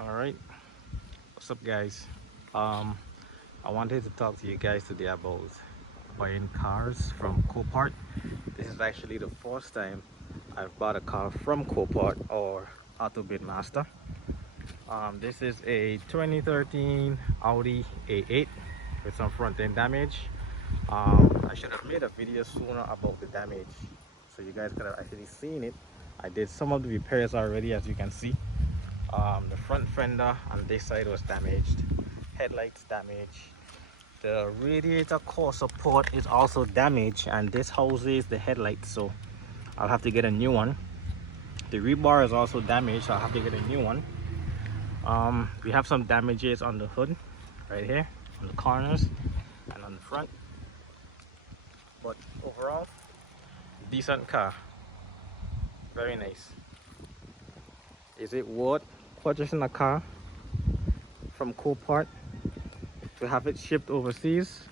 All right, what's up, guys? Um, I wanted to talk to you guys today about buying cars from Copart. This is actually the first time I've bought a car from Copart or Auto Master. This is a 2013 Audi A8 with some front end damage. I should have made a video sooner about the damage so you guys could have actually seen it. I did some of the repairs already, as you can see. The front fender on this side was damaged, headlights damaged, the radiator core support is also damaged, and this houses the headlights, so I'll have to get a new one. The rebar is also damaged, so I'll have to get a new one. We have some damages on the hood right here, on the corners and on the front, but overall decent car, very nice. Is it worth purchasing a car from Copart to have it shipped overseas?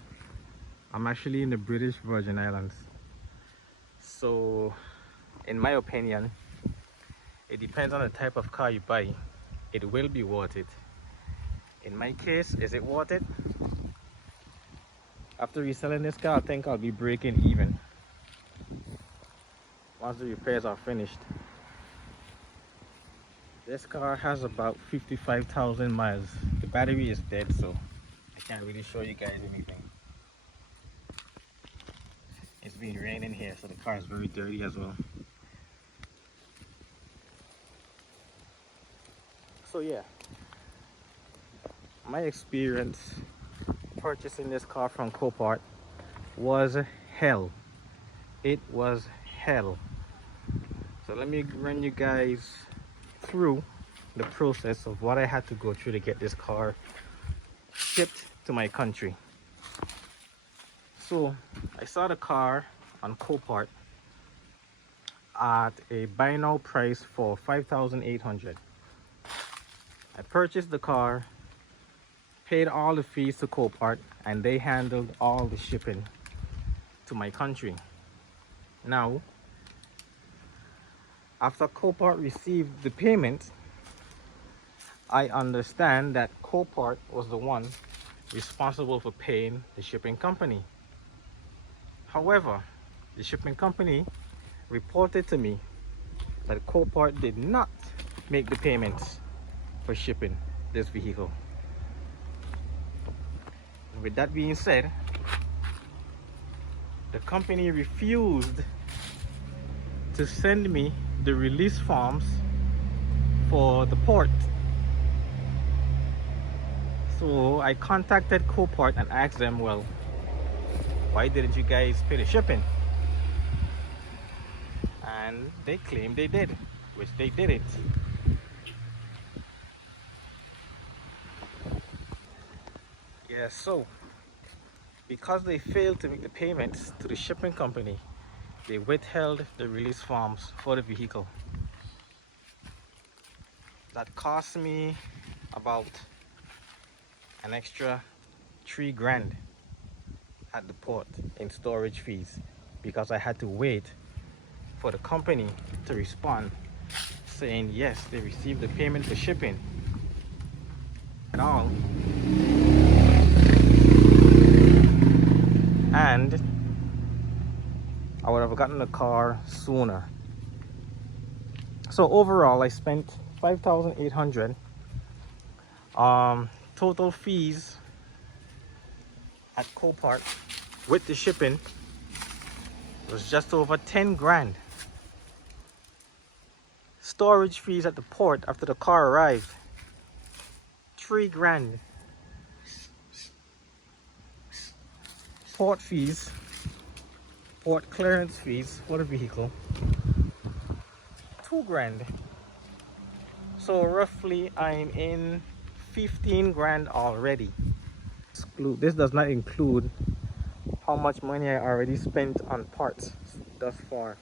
I'm actually in the British Virgin Islands, so in my opinion, it depends on the type of car you buy. It will be worth it. In my case, is it worth it? After reselling this car, I think I'll be breaking even once the repairs are finished. This car has about 55,000 miles. The battery is dead, so I can't really show you guys anything. It's been raining here, so the car is very dirty as well. So yeah, my experience purchasing this car from Copart was hell. It was hell. So let me run you guys through the process of what I had to go through to get this car shipped to my country. So I saw the car on Copart at a buy now price for 5,800. I purchased the car, paid all the fees to Copart, and they handled all the shipping to my country. Now, after Copart received the payment, I understand that Copart was the one responsible for paying the shipping company. However, the shipping company reported to me that Copart did not make the payments for shipping this vehicle. And with that being said, the company refused to send me the release forms for the port. So I contacted Copart and asked them, well, why didn't you guys pay the shipping? And they claimed they did, which they didn't. Yeah, so because they failed to make the payments to the shipping company, they withheld the release forms for the vehicle. That cost me about an extra 3 grand at the port in storage fees, because I had to wait for the company to respond saying yes, they received the payment for shipping and all, and I would have gotten the car sooner. So overall I spent 5,800. Total fees at Copart with the shipping was just over 10 grand. Storage fees at the port after the car arrived, 3 grand. Port fees, port clearance fees for the vehicle, 2 grand. So roughly I'm in 15 grand already. This does not include how much money I already spent on parts thus far.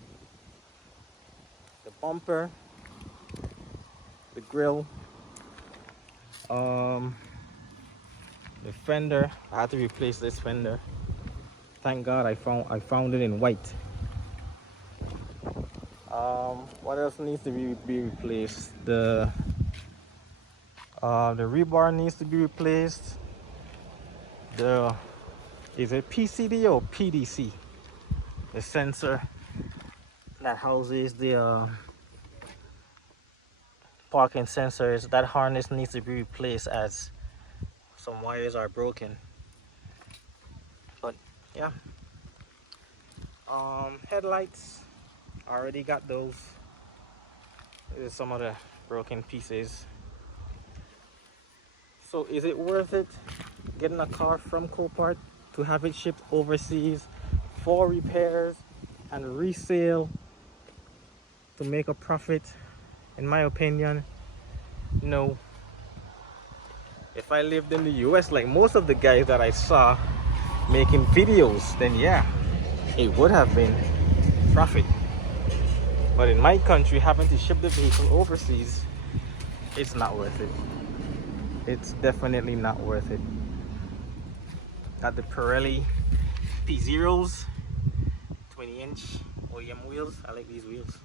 The bumper, the grille, the fender. I had to replace this fender. Thank God I found it in white. What else needs to be replaced? The The rebar needs to be replaced. The is it PCD or PDC? The sensor that houses the parking sensors, that harness needs to be replaced as some wires are broken. But yeah, headlights, I already got those. There's some of the broken pieces. So is it worth it getting a car from Copart to have it shipped overseas for repairs and resale to make a profit? In my opinion, no. If I lived in the US like most of the guys that I saw making videos, then yeah, it would have been profit. But in my country, having to ship the vehicle overseas, it's not worth it. It's definitely not worth it. Got the Pirelli P0s, 20-inch OEM wheels. I like these wheels.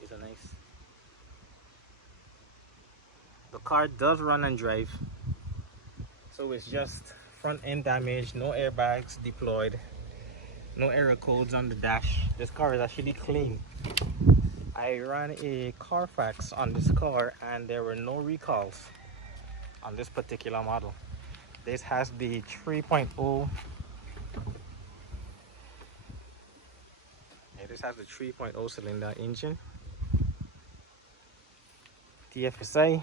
These are nice. The car does run and drive. So it's just front end damage, no airbags deployed, no error codes on the dash. This car is actually clean. I ran a Carfax on this car and there were no recalls on this particular model. This has the 3.0. Yeah, this has the 3.0 cylinder engine. TFSI.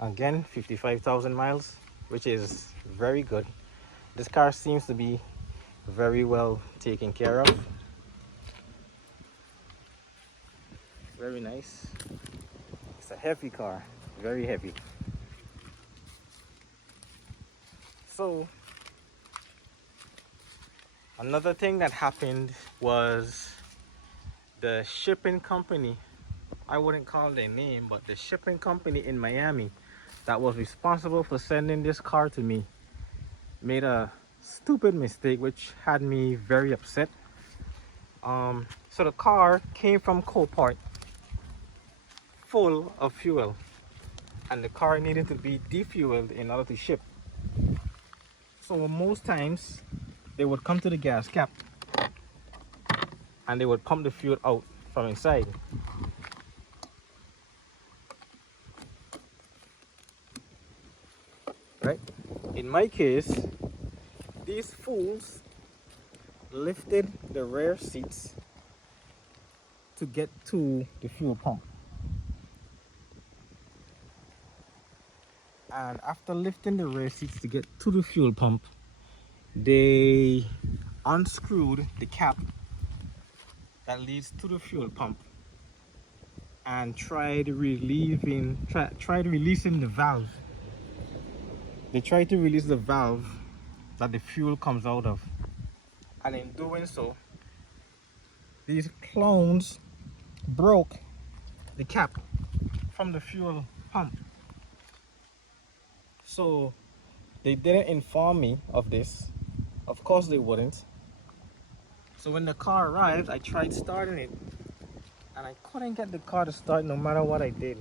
Again, 55,000 miles, which is very good. This car seems to be very well taken care of. Very nice. It's a heavy car, very heavy. So another thing that happened was the shipping company, I wouldn't call their name, but the shipping company in Miami that was responsible for sending this car to me made a stupid mistake which had me very upset. So the car came from Copart full of fuel and the car needed to be defueled in order to ship. So most times they would come to the gas cap and they would pump the fuel out from inside. Right? In my case, these fools lifted the rear seats to get to the fuel pump. And after lifting the rear seats to get to the fuel pump, they unscrewed the cap that leads to the fuel pump and tried releasing the valve. They tried to release the valve that the fuel comes out of, and in doing so, these clones broke the cap from the fuel pump. So they didn't inform me of this. Of course they wouldn't. So when the car arrived, I tried starting it and I couldn't get the car to start no matter what I did.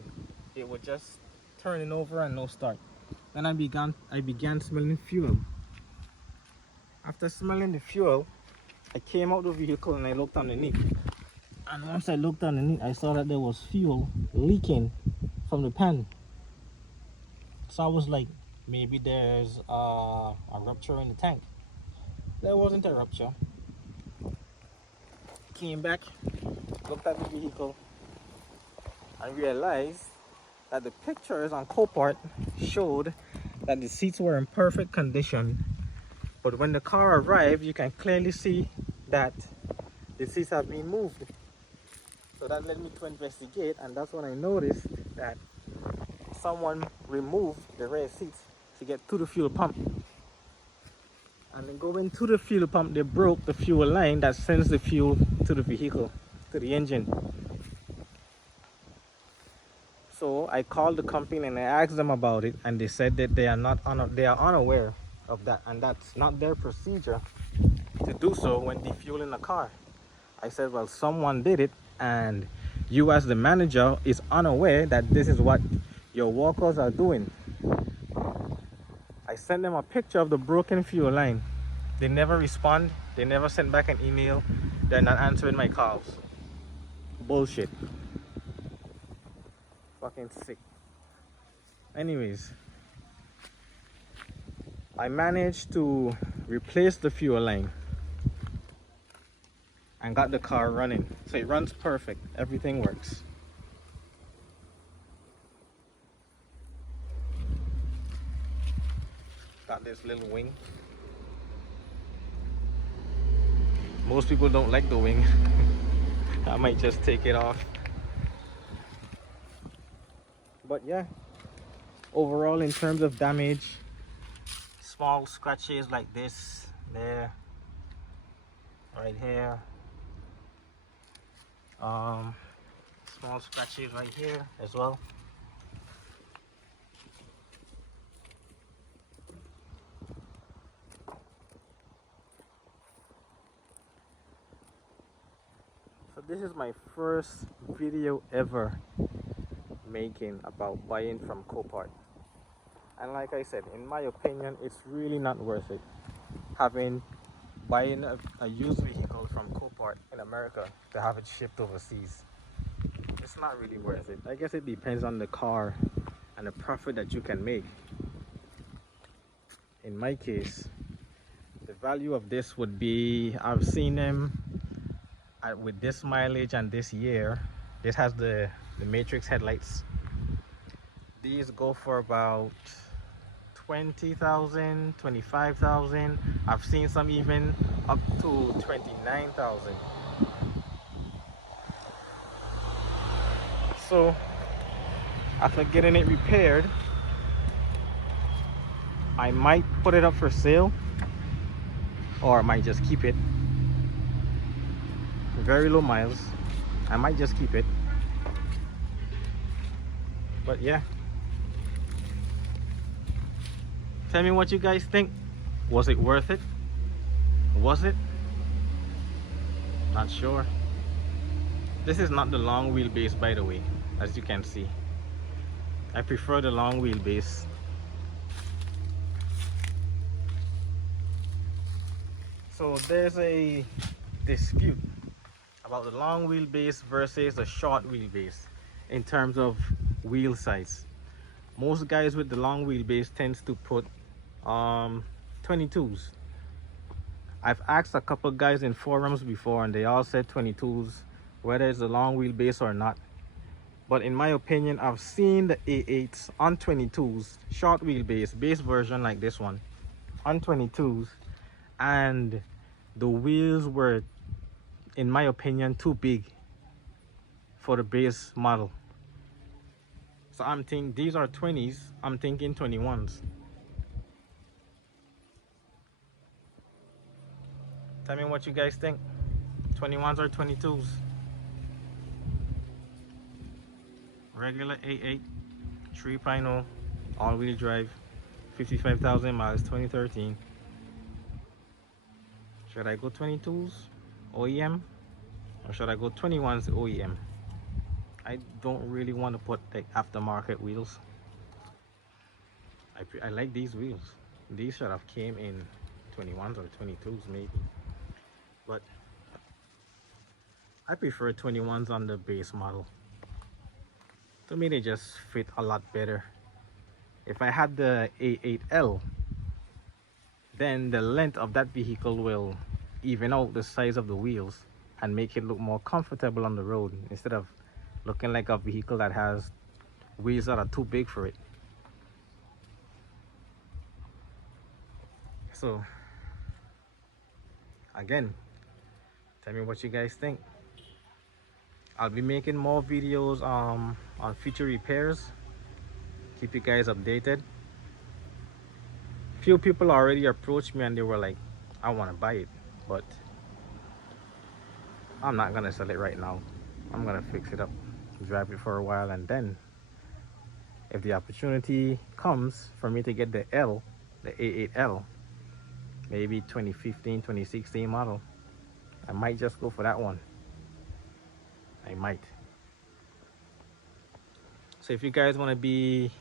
It would just turning over and no start. Then I began smelling fuel. After smelling the fuel, I came out of the vehicle and I looked underneath. And once I looked underneath, I saw that there was fuel leaking from the pan. So I was like, maybe there's a rupture in the tank. There wasn't a rupture. Came back, looked at the vehicle, and realized that the pictures on Copart showed that the seats were in perfect condition. But when the car arrived, you can clearly see that the seats have been moved. So that led me to investigate, and that's when I noticed that someone removed the rear seats to get to the fuel pump. And then going to the fuel pump, they broke the fuel line that sends the fuel to the vehicle, to the engine. So I called the company and I asked them about it, and they said that they are unaware of that, and that's not their procedure to do so when defueling a car. I said, well, someone did it, and you as the manager is unaware that this is what your workers are doing. I sent them a picture of the broken fuel line. They never respond. They never send back an email. They're not answering my calls. Bullshit. Fucking sick. Anyways, I managed to replace the fuel line and got the car running. So it runs perfect. Everything works. Got this little wing. Most people don't like the wing. I might just take it off. But yeah, overall in terms of damage, small scratches like this, there, right here. Small scratches right here as well. So this is my first video ever making about buying from Copart. And like I said, in my opinion, it's really not worth it buying a used vehicle from Copart in America to have it shipped overseas. It's not really worth it. I guess it depends on the car and the profit that you can make. In my case, the value of this would be, I've seen them with this mileage and this year. This has the matrix headlights. These go for about 20,000, 25,000. I've seen some even up to 29,000. So after getting it repaired, I might put it up for sale, or I might just keep it. Very low miles. I might just keep it. But yeah, tell me what you guys think. Was it worth it? Was it? Not sure. This is not the long wheelbase, by the way, as you can see. I prefer the long wheelbase. So there's a dispute about the long wheelbase versus the short wheelbase in terms of wheel size. Most guys with the long wheelbase tends to put 22s. I've asked a couple guys in forums before and they all said 22s, whether it's a long wheelbase or not. But in my opinion, I've seen the A8s on 22s, short wheelbase, base version like this one, on 22s, and the wheels were, in my opinion, too big for the base model. So I'm thinking these are 20s, I'm thinking 21s. Tell me what you guys think. 21s or 22s? Regular A8, 3.0, all-wheel drive, 55,000 miles, 2013. Should I go 22s OEM, or should I go 21s OEM? I don't really want to put like aftermarket wheels. I like these wheels. These should have came in 21s or 22s maybe, but I prefer 21s on the base model. To me, they just fit a lot better. If I had the A8L, then the length of that vehicle will even out the size of the wheels and make it look more comfortable on the road instead of looking like a vehicle that has wheels that are too big for it. So again, tell me what you guys think. I'll be making more videos on future repairs. Keep you guys updated. Few people already approached me and they were like, I want to buy it, but I'm not gonna sell it right now. I'm gonna fix it up, drive it for a while, and then if the opportunity comes for me to get the A8L, maybe 2015, 2016 model, I might just go for that one. I might. So if you guys want to be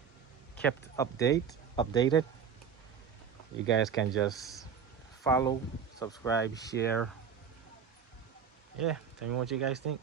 kept updated, you guys can just follow, subscribe, share. Yeah, tell me what you guys think.